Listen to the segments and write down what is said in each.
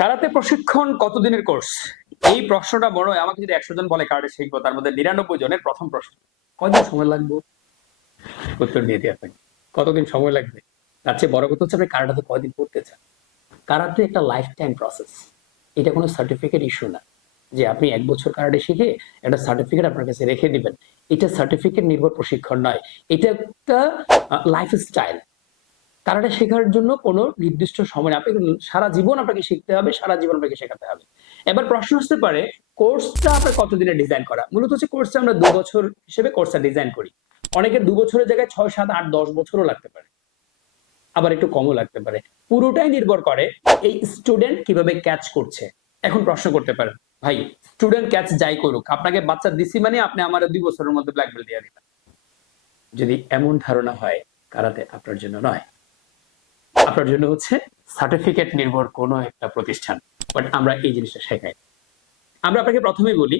Karate প্রশিক্ষণ কতদিনের course? এই প্রশ্নটা বড়। আমাকে যদি ১০০ জন বলে কারাটে শিখবো, তার মধ্যে ৯৯ জনের প্রথম প্রশ্ন, কয়দিন সময় লাগবে? উত্তর দিয়ে দিই আপনাকে। কতদিন সময় লাগবে? তার চেয়ে বড় কথা হচ্ছে আপনি কারাটেতে কয়দিন করতে চান। কারাতে একটা লাইফ টাইম প্রসেস। এটা কোনো সার্টিফিকেট ইস্যু না। যে আপনি ১ বছর কারাটে শিখে একটা সার্টিফিকেট আপনার কাছে রেখে দিবেন। এটা সার্টিফিকেট নির্ভর প্রশিক্ষণ নয়। এটা একটা লাইফস্টাইল। কারাটে শেখার জন্য কোনো নির্দিষ্ট সময় না। আপনি সারা জীবন আপনাকে শিখতে হবে, সারা জীবন আপনাকে শেখাতে হবে। এবার প্রশ্ন আসতে পারে কোর্সটা আপনার কতদিনে ডিজাইন করা? মূলত হচ্ছে কোর্সটা আমরা ২ বছর হিসেবে কোর্সটা ডিজাইন করি। অনেকের ২ বছরের জায়গায় ৬, ৭, ৮, ১০ বছরও লাগতে পারে। আবার একটু কমও লাগতে পারে। পুরোটাই নির্ভর করে এই স্টুডেন্ট কিভাবে ক্যাচ করছে। এখন প্রশ্ন করতে পারেন, ভাই স্টুডেন্ট ক্যাচ যাই করুক, আপনাকে বাচ্চা দিছি মানে আপনি আমার ২ বছরের মধ্যে ব্ল্যাক বেল্ট দিয়ে দিবেন। যদি এমন ধারণা হয়, কারাতে আপনার জন্য নয়। আপনার জন্য হচ্ছে সার্টিফিকেট নির্ভর কোনো একটা প্রতিষ্ঠান। বাট আমরা এই জিনিসটা শেখাই। আমরা আপনাকে প্রথমেই বলি,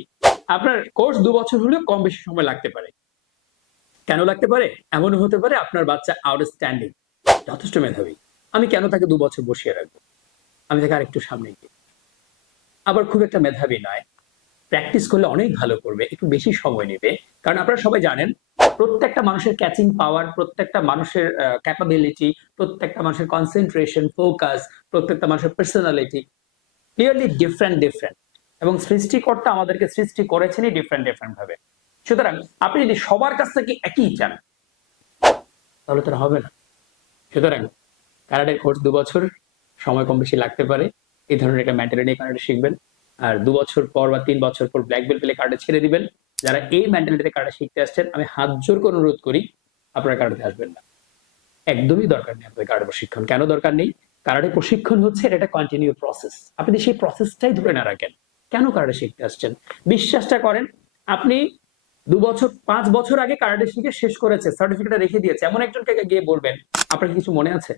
আপনার কোর্স ২ বছর হলেও কম বেশি সময় লাগতে পারে। কেন লাগতে পারে? এমনও হতে পারে আপনার বাচ্চা আউটস্ট্যান্ডিং, যথেষ্ট মেধাবী। আমি কেন তাকে ২ বছর বসিয়ে রাখবো? আমি তাকে আরেকটু সামনে এগিয়ে। আবার খুব একটা মেধাবী নয়। প্র্যাকটিস করলে অনেক ভালো করবে, একটু বেশি সময় নেবে। কারণ আপনারা সবাই জানেন, প্রত্যেকটা মানুষের ক্যাচিং পাওয়ার, প্রত্যেকটা মানুষের ক্যাপাবিলিটি, প্রত্যেকটা মানুষের কনসেন্ট্রেশন, ফোকাস, প্রত্যেকটা মানুষের পার্সোনালিটি ক্লিয়ারলি ডিফারেন্ট এবং সৃষ্টিকর্তা আমাদেরকে সৃষ্টি করেছেনই ডিফারেন্ট ভাবে। সুতরাং আপনি যদি সবার কাছ থেকে একই চান, তাহলে তো হবে না। সুতরাং কারাটের কোর্স ২ বছর, সময় কম বেশি লাগতে পারে। এই ধরনের একটা মেন্টালিটি নিয়ে কারাটে শিখবেন। আর ২ বছর পর বা ৩ বছর পর ব্ল্যাক বেল্ট পেলে কারাটে ছেড়ে দিবেন। যারা এই মেন্টালিটিতে কারাটে শিখতে আসছেন, আমি হাত জোর করে অনুরোধ করি, আপনারা কারাটেতে আসবেন না। একদমই দরকার নেই আপনাদের কারাটে প্রশিক্ষণ। কেন দরকার নেই? কারাটে প্রশিক্ষণ হচ্ছে এটা একটা কন্টিনিউ প্রসেস। আপনি যদি সেই প্রসেসটাই ধরে না রাখেন, কেন কারাটে শিখতে আসছেন? বিশ্বাসটা করেন, আপনি ২ বছর ৫ বছর আগে কারাটে শিখে শেষ করেছে, সার্টিফিকেটটা রেখে দিয়েছে, এমন একজনকে গিয়ে বলবেন, আপনার কিছু মনে আছে?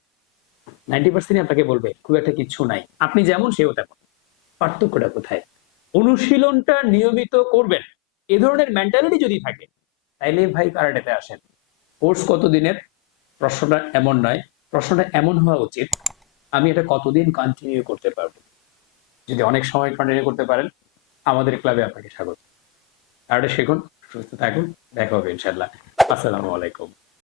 90% আপনাকে বলবে খুব একটা কিচ্ছু নাই। আপনি যেমন সেও তেমন। পার্থক্যটা কোথায়? অনুশীলনটা নিয়মিত করবেন। এ ধরনের মেন্টালিটি যদি থাকে, তাইলে ভাই কারাটেতে আসেন। কোর্স কত দিনের? প্রশ্নটা এমন নয়। প্রশ্নটা এমন হওয়া উচিত, আমি এটা কতদিন কন্টিনিউ করতে পারবো? যদি অনেক সময় কন্টিনিউ করতে পারেন, আমাদের ক্লাবে আপনাকে স্বাগত। কারাটে শিখুন, সুস্থ থাকুন। দেখা হবে ইনশাআল্লাহ। আসসালামু আলাইকুম।